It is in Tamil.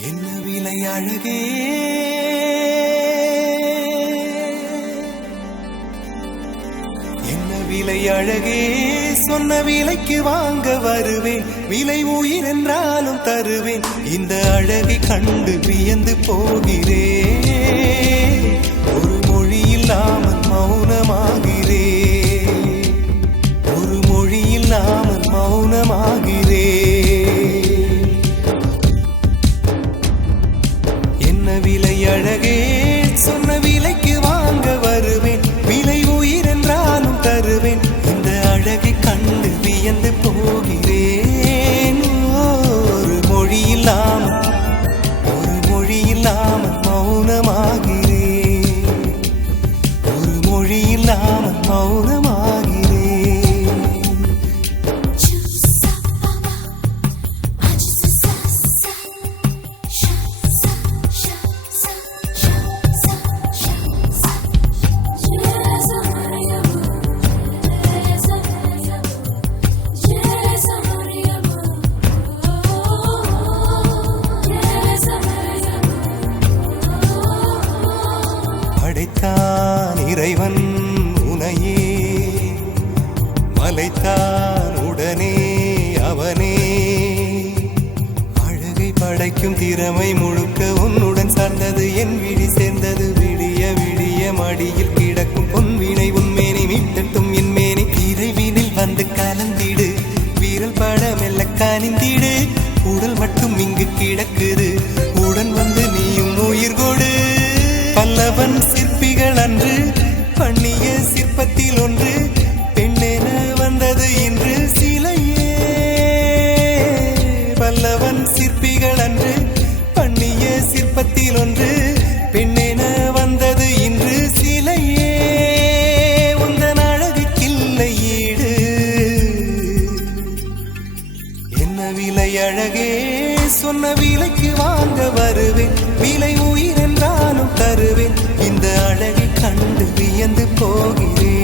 என்ன விலை அழகே என்ன விலை அழகே சொன்ன விலைக்கு வாங்க வருவேன் விலை உயிர் என்றாலும் தருவேன் இந்த அழகை கண்டு வியந்து போகிறேன் ஒரு மொழி இல்லாமல் மௌனமாகிறேன் ஒரு மொழி இல்லாமல் மௌனமாகிறேன் என்ன விலை அழகே சொன்ன விலைக்கு வாங்க வருவேன் விலை உயிர் என்றாலும் தருவேன் இந்த அழகை கண்டு வியந்து போகிறேன் ஒரு மொழி இல்லாமல் மௌனமாகிறேன் ஒரு மொழி இல்லாமல் மௌனமாகிறேன் படைத்தான் இறைவன் உனையே மலைத்தான் உடனே அவனே அழகை படைக்கும் திறமை முழுக்க உன்னுடன் சார்ந்தது என் விழி சேர்ந்தது விடிய விடிய மடியில் கிடக்கும் பொன்வினை உன்மேனி மீட்டட்டும் என் மேனி இறைவினில் வந்து கலந்திடு வீரல் பட மெல்ல கனிந்திடு உடல் மட்டும் இங்கு கிடக்குது உடன் வந்து நீயும் உயிர் கொடு பல்லவன் சிற்பிகள் அன்று பண்ணிய சிற்பத்தில் ஒன்று பெண்ணென வந்தது இன்று சிலையே பல்லவன் சிற்பிகள் அன்று பண்ணிய சிற்பத்தில் ஒன்று பெண்ணென வந்தது இன்று சிலையே உந்தன் அழகுக்கில்லை ஈடு என்ன விலை அழகே சொன்ன விலைக்கு வாங்க வருவேன் விலை உயிர் என்றாலும் தருவேன் இந்த அழகை கண்டு வியந்து போகிறேன்